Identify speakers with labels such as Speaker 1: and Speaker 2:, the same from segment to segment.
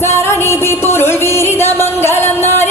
Speaker 1: സാരാനീതി പൊരുൾ വിരിത മംഗളം നാരികതി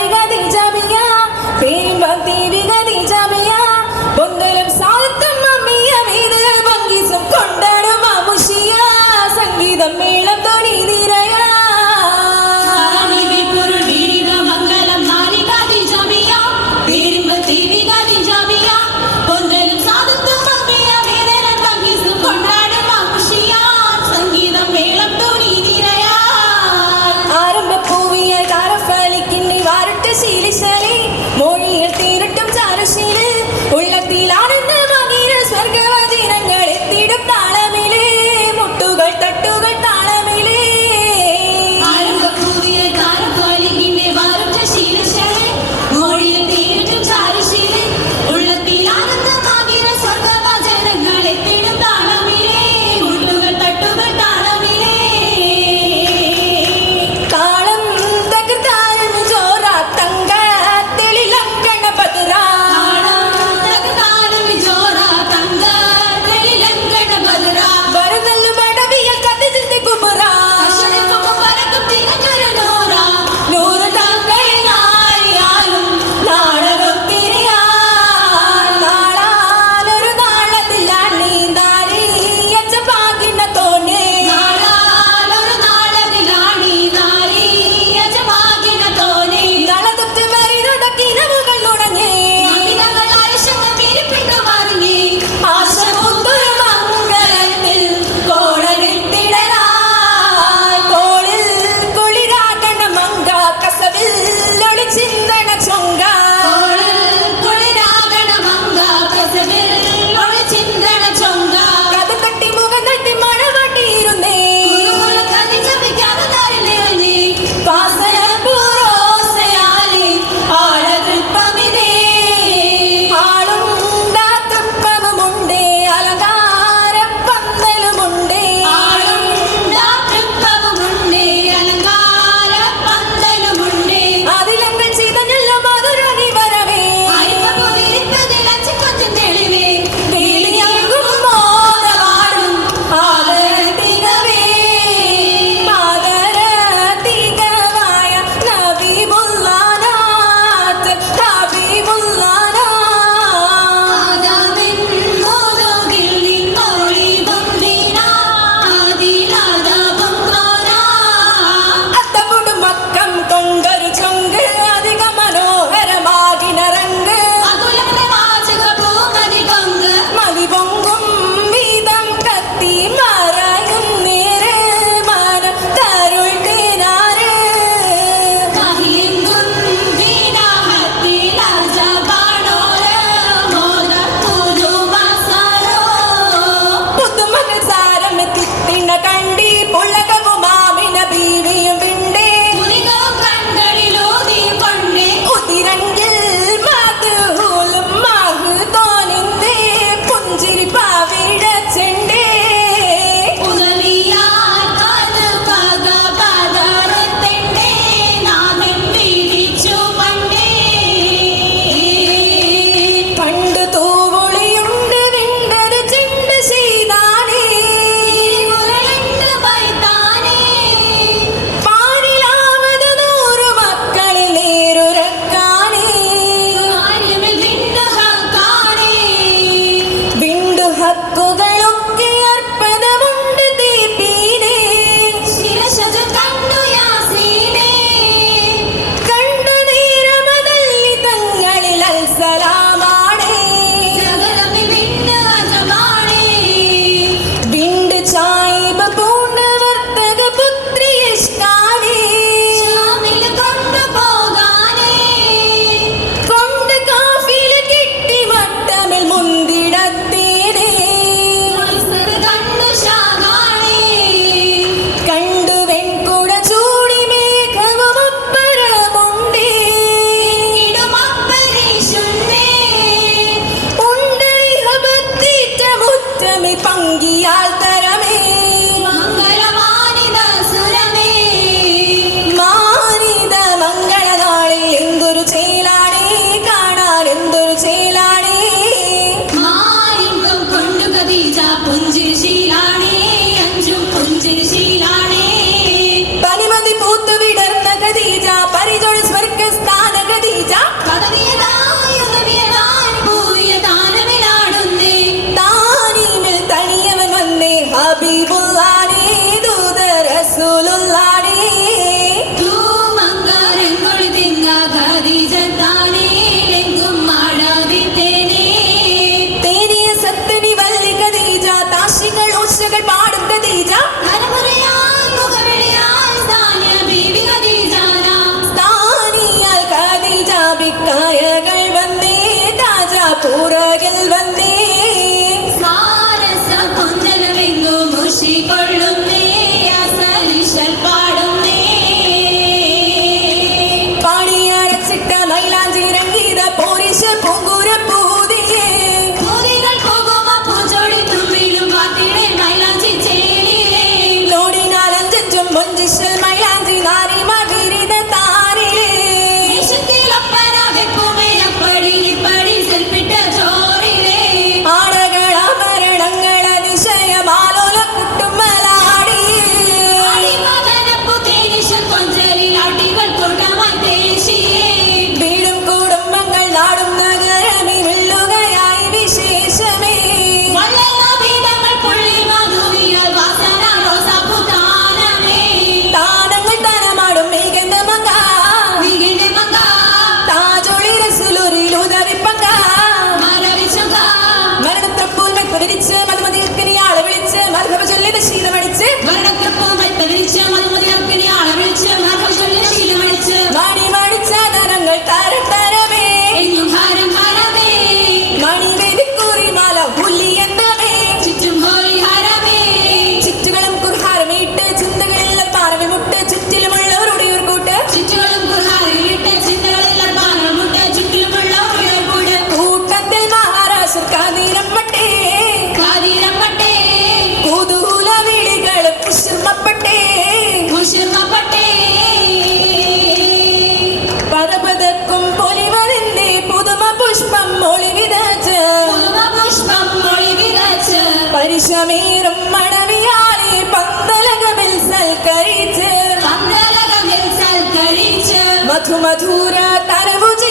Speaker 1: പരിശമേറും മണവിയാളെ പന്തലകമിൽ സൽക്കരിച്ച്
Speaker 2: പന്തലകമിൽ സൽക്കരിച്ച്
Speaker 1: മധുമധുര തരവുചീനം